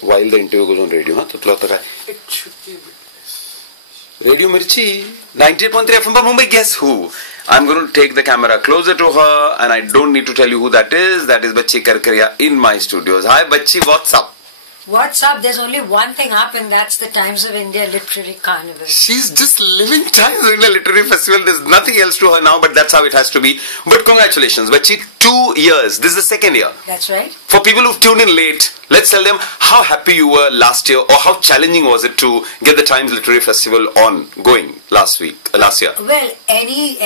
while the interview goes on radio, na, तो लगता है it should be Radio Mirchi 98.3 FM Mumbai. Guess who? I'm going to take the camera closer to her, and I don't need to tell you who that is. That is bacchi karkaria in my studios. Hi bacchi, what's up? What's up? There's only one thing up, and that's the Times of India Literary Carnival. She's just living Times of India Literary Festival. There's nothing else to her now, but that's how it has to be. But congratulations, Bacchi, 2 years. This is the second year. That's right. For people who've tuned in late, let's tell them how happy you were last year, or how challenging was it to get the Times Literary Festival going last year. Well, any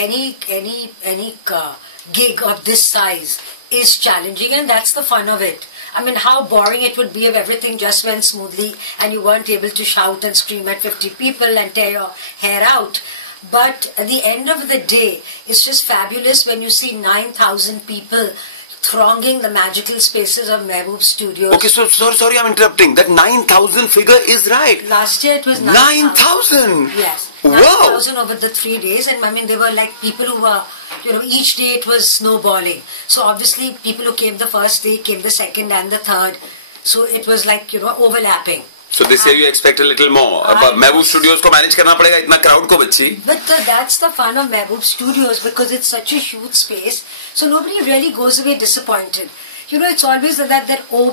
gig of this size is challenging, and that's the fun of it. I mean, how boring it would be if everything just went smoothly and you weren't able to shout and scream at 50 people and tear your hair out. But at the end of the day, it's just fabulous when you see 9,000 people thronging the magical spaces of Mehboob Studios. Okay, so sorry I'm interrupting. That 9,000 figure is right. Last year it was 9,000. Yes. Wow. 9,000 over the 3 days, and I mean they were like people who were, each day it was snowballing. So obviously people who came the first day came the second and the third. So it was like, overlapping. So this year you expect a little more. Mehboob Studios ko manage karna padega itna crowd ko bacchi. But that's the fun of Mehboob Studios, because it's such a huge space. So nobody really goes away disappointed. It's always that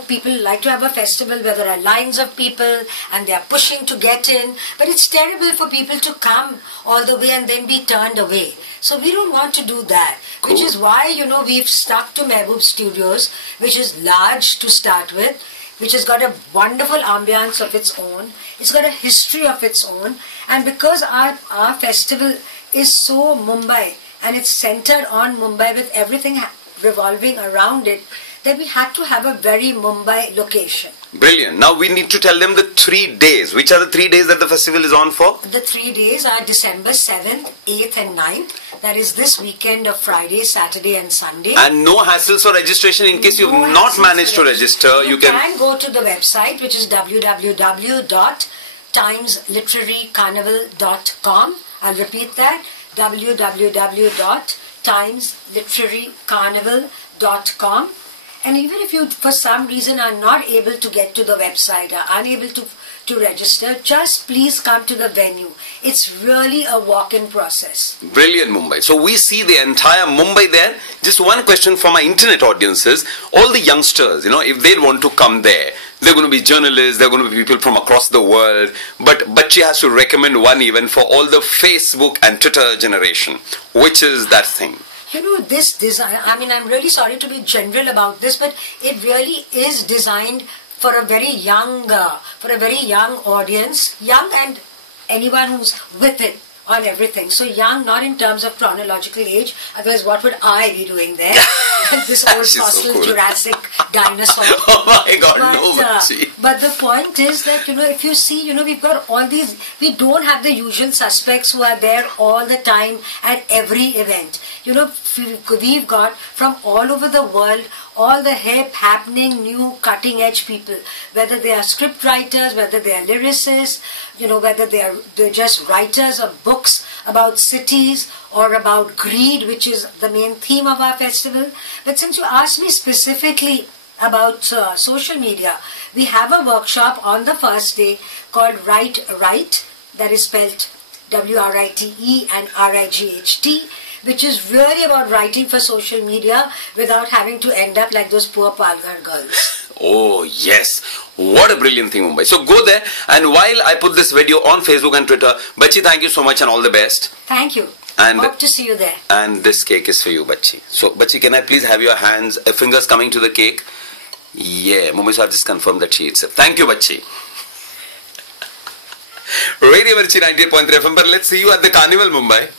people like to have a festival where there are lines of people and they are pushing to get in. But it's terrible for people to come all the way and then be turned away. So we don't want to do that. Cool. Which is why, we've stuck to Mehboob Studios, which is large to start with, which has got a wonderful ambience of its own. It's got a history of its own. And because our festival is so Mumbai, and it's centered on Mumbai with everything revolving around it, that we had to have a very Mumbai location. Brilliant. Now we need to tell them the 3 days. Which are the 3 days that the festival is on for? The 3 days are December 7th, 8th and 9th. That is this weekend of Friday, Saturday and Sunday. And no hassles for registration in case you've not managed to register. You can go to the website, which is www.timesliterarycarnival.com. I'll repeat that. www.timesliterarycarnival.com. And even if you, for some reason, are not able to get to the website, are unable to register, just please come to the venue. It's really a walk-in process. Brilliant, Mumbai. So we see the entire Mumbai there. Just one question for my internet audiences. All the youngsters, if they want to come there, they're going to be journalists, they're going to be people from across the world. But she has to recommend one event for all the Facebook and Twitter generation. Which is that thing? This design, I'm really sorry to be general about this, but it really is designed for a very young audience, young and anyone who's with it on everything. So young, not in terms of chronological age, otherwise what would I be doing there? This old fossil so cool. Jurassic dinosaur. Oh my God, but the point is that, if you see, we've got all these, we don't have the usual suspects who are there all the time at every event. We've got from all over the world, all the hip, happening, new, cutting-edge people, whether they are script writers, whether they are lyricists, whether they're just writers of books about cities or about greed, which is the main theme of our festival. But since you asked me specifically about social media, we have a workshop on the first day called Write Right, that is spelled W-R-I-T-E and R-I-G-H-T, which is really about writing for social media without having to end up like those poor Palghar girls. Oh yes, what a brilliant thing, Mumbai. So go there, and while I put this video on Facebook and Twitter, Bacchi, thank you so much and all the best. Thank you. And hope to see you there. And this cake is for you, Bacchi. So Bacchi, can I please have your fingers coming to the cake? Yeah, Mumbai, so I've just confirmed that she eats it. Thank you, Bacchi. Radio Mirchi 98.3 FM, but let's see you at the Carnival, Mumbai.